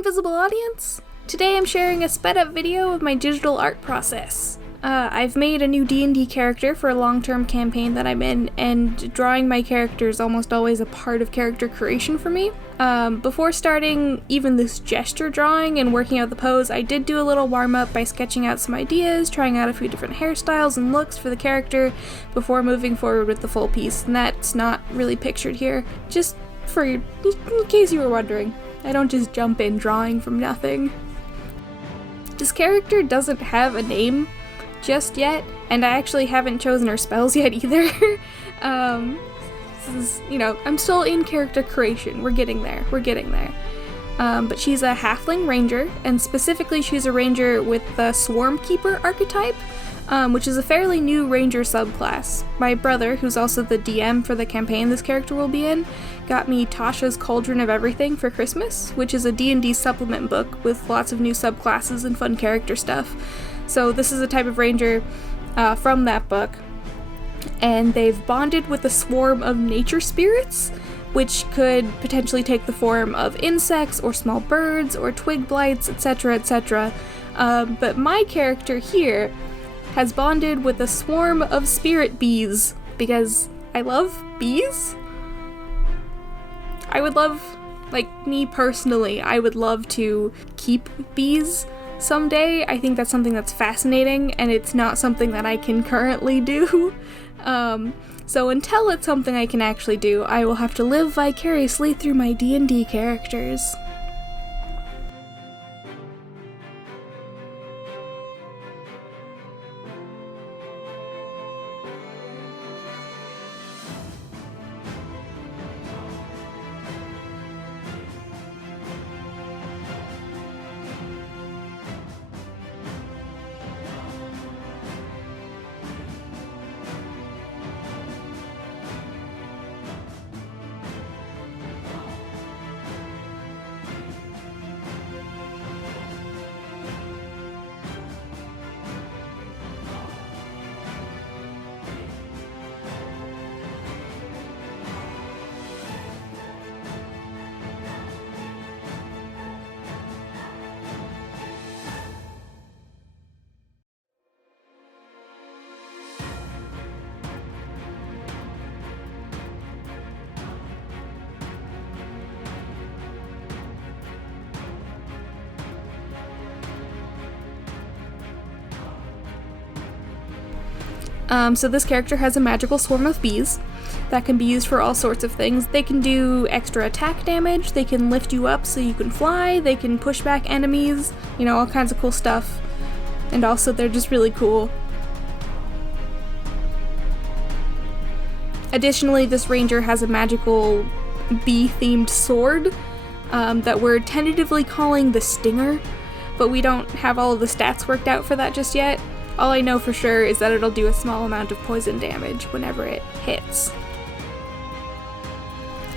invisible audience! Today I'm sharing a sped up video of my digital art process. I've made a new D&D character for a long-term campaign that I'm in, and drawing my character is almost always a part of character creation for me. Before starting even this gesture drawing and working out the pose, I did do a little warm-up by sketching out some ideas, trying out a few different hairstyles and looks for the character before moving forward with the full piece, and that's not really pictured here. Just in case you were wondering, I don't just jump in drawing from nothing. This character doesn't have a name just yet, and I actually haven't chosen her spells yet either. This is, I'm still in character creation. We're getting there. But she's a halfling ranger, and specifically she's a ranger with the swarmkeeper archetype, which is a fairly new ranger subclass. My brother, who's also the DM for the campaign this character will be in, got me Tasha's Cauldron of Everything for Christmas, which is a D&D supplement book with lots of new subclasses and fun character stuff. So this is a type of ranger from that book, and they've bonded with a swarm of nature spirits, which could potentially take the form of insects or small birds or twig blights, etc., etc. But my character here has bonded with a swarm of spirit bees, because I love bees. I would love, me personally, I would love to keep bees someday. I think that's something that's fascinating, and it's not something that I can currently do. So until it's something I can actually do, I will have to live vicariously through my D&D characters. So this character has a magical swarm of bees that can be used for all sorts of things. They can do extra attack damage, they can lift you up so you can fly, they can push back enemies, all kinds of cool stuff. And also they're just really cool. Additionally, this ranger has a magical bee-themed sword that we're tentatively calling the Stinger, but we don't have all of the stats worked out for that just yet. All I know for sure is that it'll do a small amount of poison damage whenever it hits.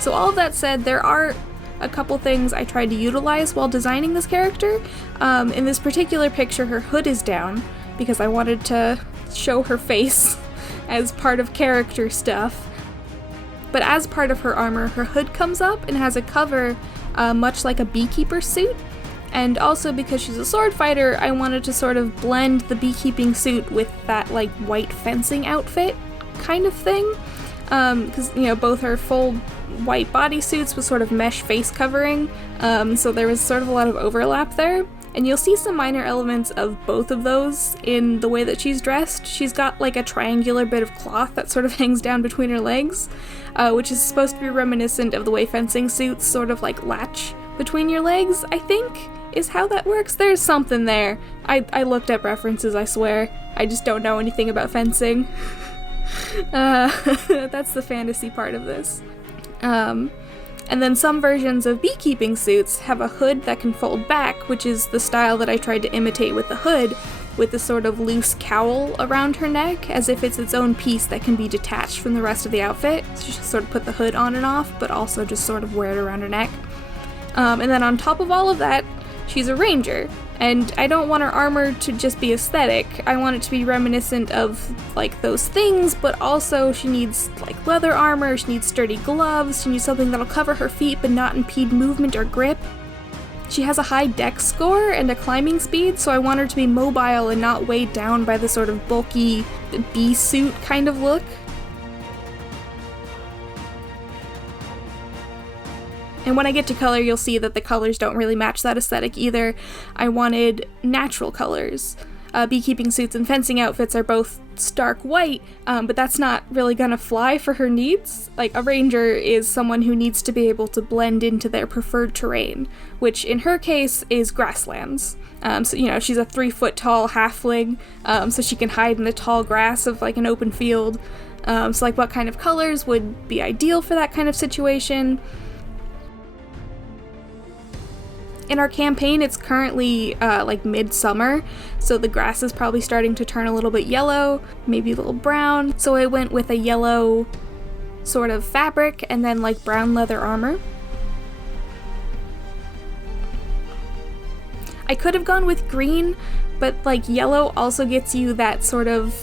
So all of that said, there are a couple things I tried to utilize while designing this character. In this particular picture, her hood is down because I wanted to show her face as part of character stuff. But as part of her armor, her hood comes up and has a cover much like a beekeeper suit. And also because she's a sword fighter, I wanted to sort of blend the beekeeping suit with that white fencing outfit kind of thing. Because, both are full white bodysuits with sort of mesh face covering, so there was sort of a lot of overlap there. And you'll see some minor elements of both of those in the way that she's dressed. She's got a triangular bit of cloth that sort of hangs down between her legs, which is supposed to be reminiscent of the way fencing suits sort of latch between your legs, I think, is how that works. There's something there. I looked up references, I swear. I just don't know anything about fencing. That's the fantasy part of this. And then some versions of beekeeping suits have a hood that can fold back, which is the style that I tried to imitate with the hood, with the sort of loose cowl around her neck, as if it's its own piece that can be detached from the rest of the outfit. So she sort of put the hood on and off, but also just sort of wear it around her neck. And then on top of all of that, she's a ranger, And I don't want her armor to just be aesthetic. I want it to be reminiscent of, like, those things, but also she needs, like, leather armor, she needs sturdy gloves, she needs something that'll cover her feet but not impede movement or grip. She has a high dex score and a climbing speed, so I want her to be mobile and not weighed down by the sort of bulky bee suit kind of look. And when I get to color, you'll see that the colors don't really match that aesthetic either. I wanted natural colors. Beekeeping suits and fencing outfits are both stark white, but that's not really gonna fly for her needs. Like, a ranger is someone who needs to be able to blend into their preferred terrain, which in her case is grasslands. So, you know, she's a 3-foot tall halfling, so she can hide in the tall grass of, like, an open field. So, like, what kind of colors would be ideal for that kind of situation? In our campaign, it's currently, like, midsummer, so the grass is probably starting to turn a little bit yellow, maybe a little brown, so I went with a yellow sort of fabric and then, like, brown leather armor. I could have gone with green, but, like, yellow also gets you that sort of,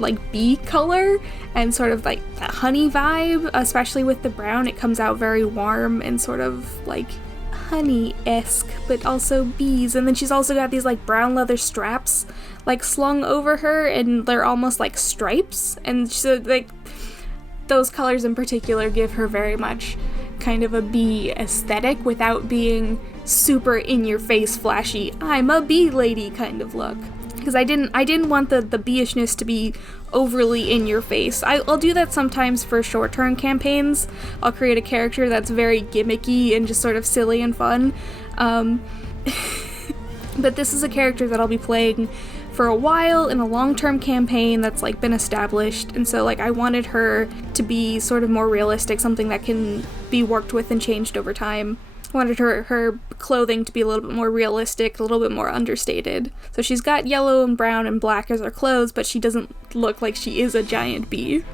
like, bee color and sort of, like, that honey vibe, especially with the brown. It comes out very warm and sort of, like, honey-esque, but also bees. And then she's also got these, like, brown leather straps, like, slung over her, and they're almost like stripes, and so, like, those colors in particular give her very much kind of a bee aesthetic without being super in-your-face flashy, I'm a bee lady kind of look. Because I didn't want the bee-ishness to be overly in your face. I'll do that sometimes for short-term campaigns. I'll create a character that's very gimmicky and just sort of silly and fun. But this is a character that I'll be playing for a while in a long-term campaign that's, like, been established, and so, like, I wanted her to be sort of more realistic, something that can be worked with and changed over time. I wanted her clothing to be a little bit more realistic, a little bit more understated. So she's got yellow and brown and black as her clothes, but she doesn't look like she is a giant bee.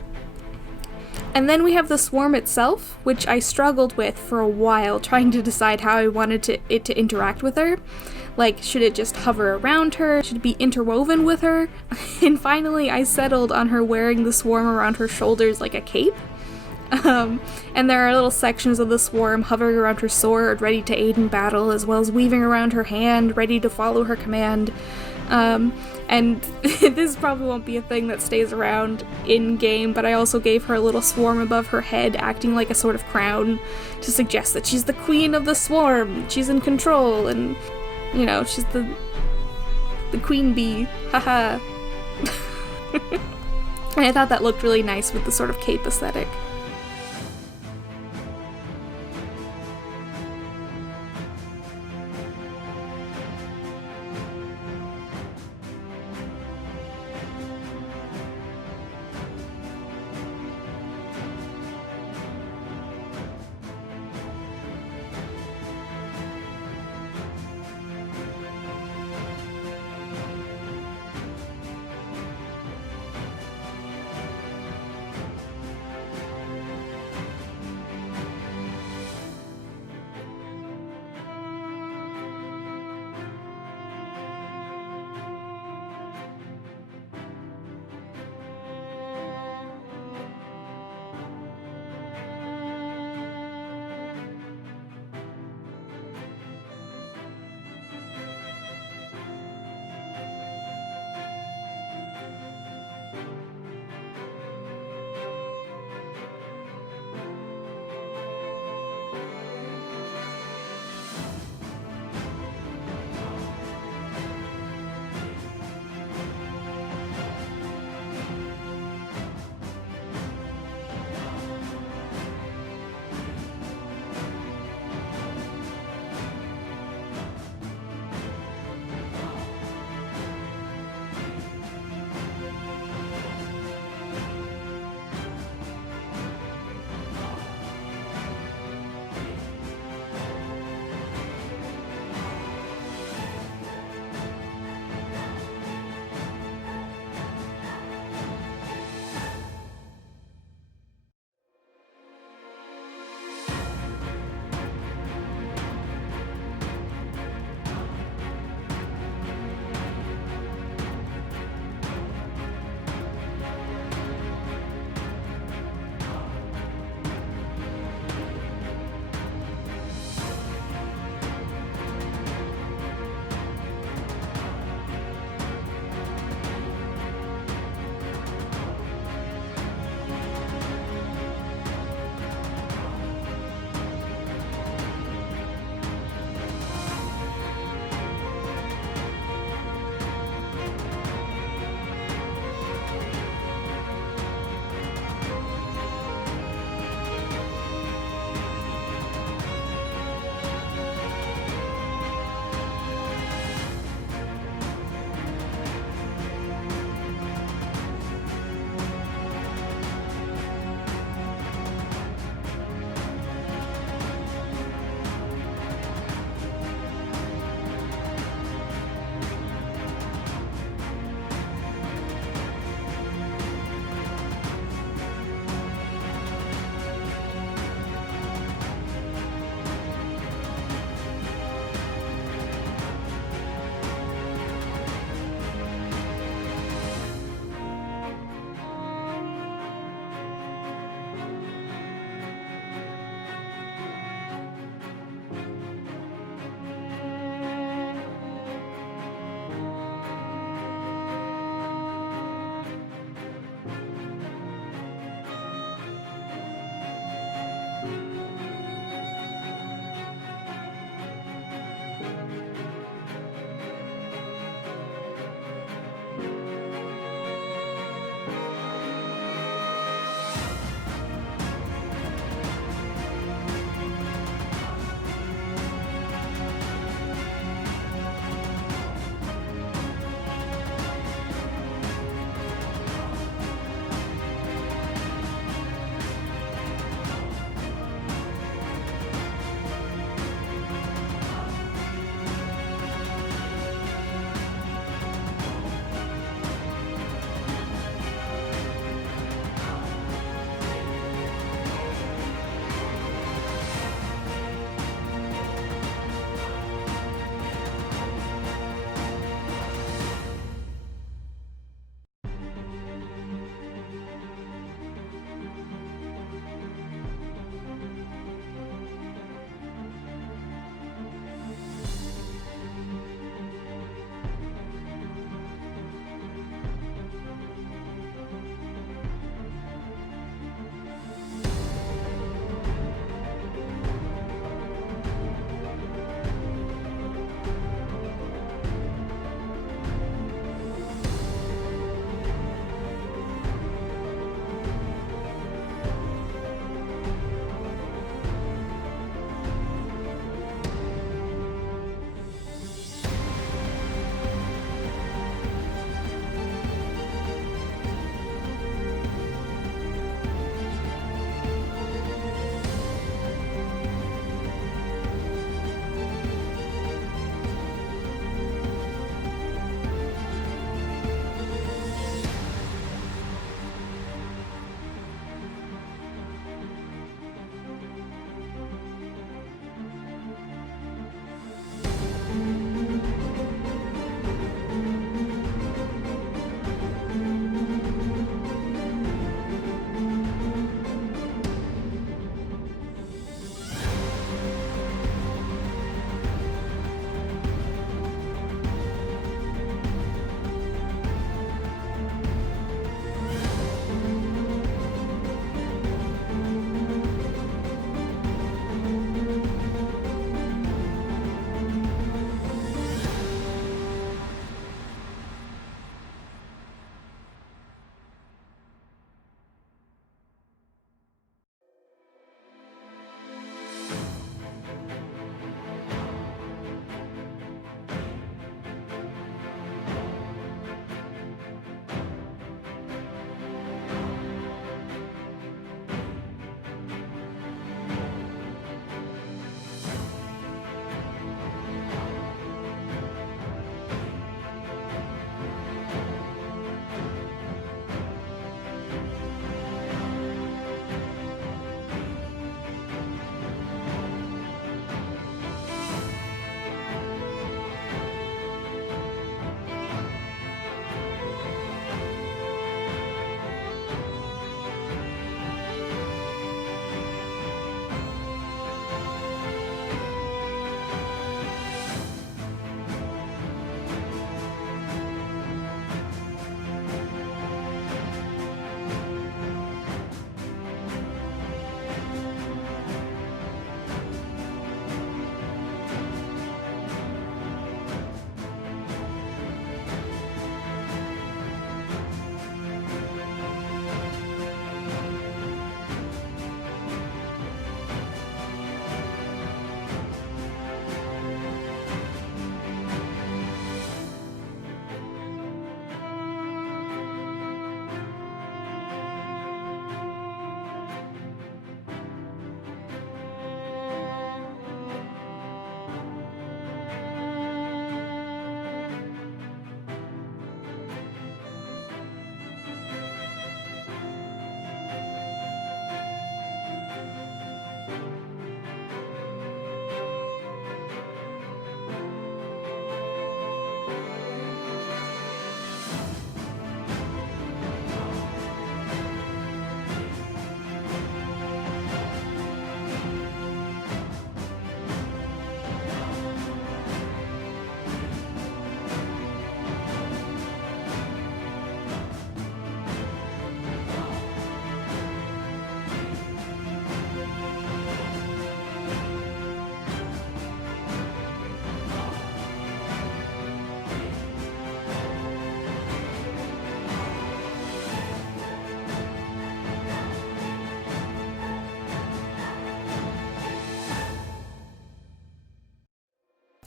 And then we have the swarm itself, which I struggled with for a while, trying to decide how I wanted it to interact with her. Like, should it just hover around her? Should it be interwoven with her? And finally, I settled on her wearing the swarm around her shoulders like a cape. And there are little sections of the swarm hovering around her sword, ready to aid in battle, as well as weaving around her hand, ready to follow her command. And this probably won't be a thing that stays around in-game, but I also gave her a little swarm above her head, acting like a sort of crown, to suggest that she's the queen of the swarm, she's in control, and, you know, she's the queen bee, haha. And I thought that looked really nice with the sort of cape aesthetic.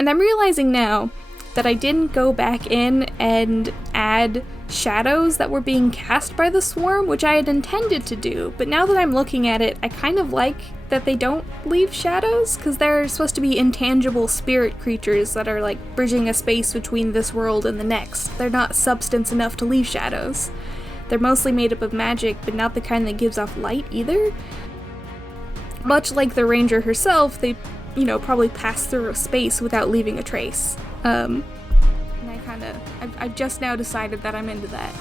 And I'm realizing now that I didn't go back in and add shadows that were being cast by the swarm, which I had intended to do, but now that I'm looking at it, I kind of like that they don't leave shadows, because they're supposed to be intangible spirit creatures that are like bridging a space between this world and the next. They're not substance enough to leave shadows. They're mostly made up of magic, but not the kind that gives off light either. Much like the ranger herself, they, probably pass through a space without leaving a trace. And I've just now decided that I'm into that.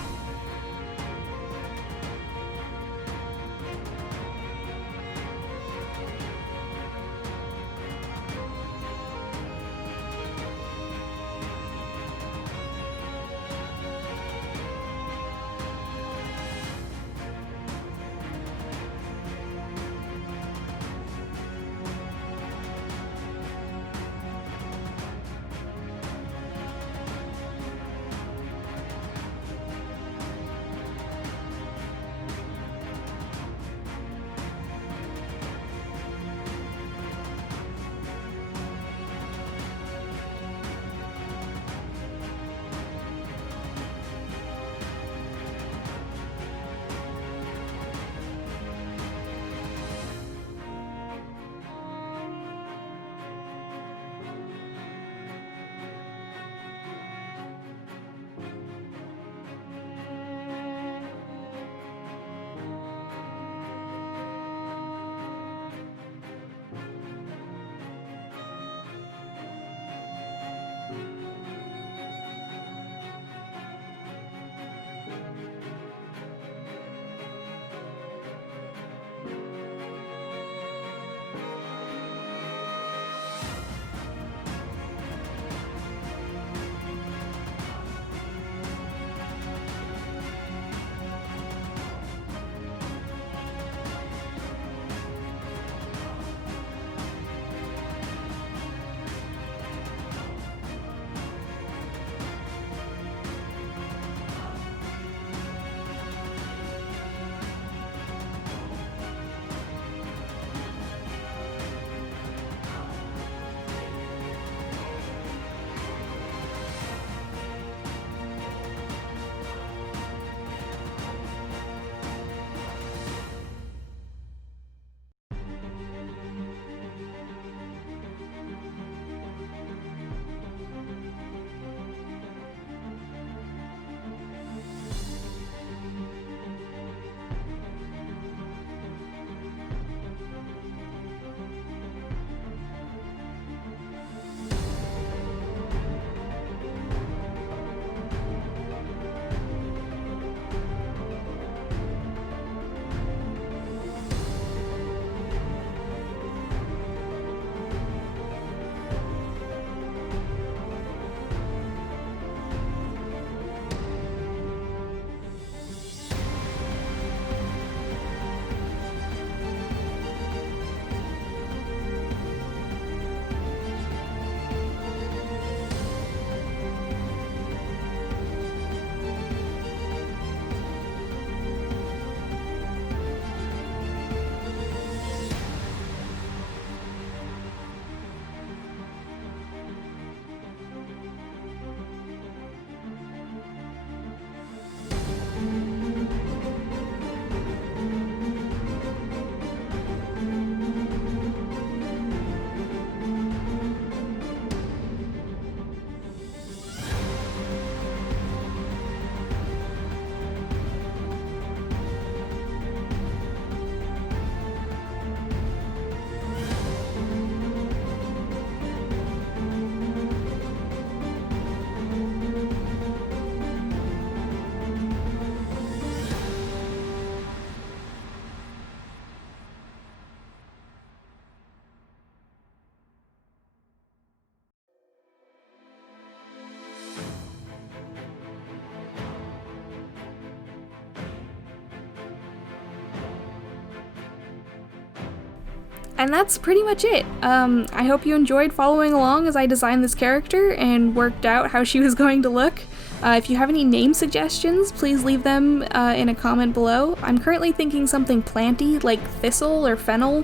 And that's pretty much it. I hope you enjoyed following along as I designed this character and worked out how she was going to look. If you have any name suggestions, please leave them in a comment below. I'm currently thinking something planty, like thistle or fennel,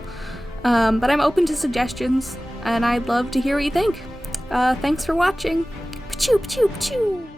but I'm open to suggestions, and I'd love to hear what you think. Thanks for watching. Pachoo, pachoo, pachoo.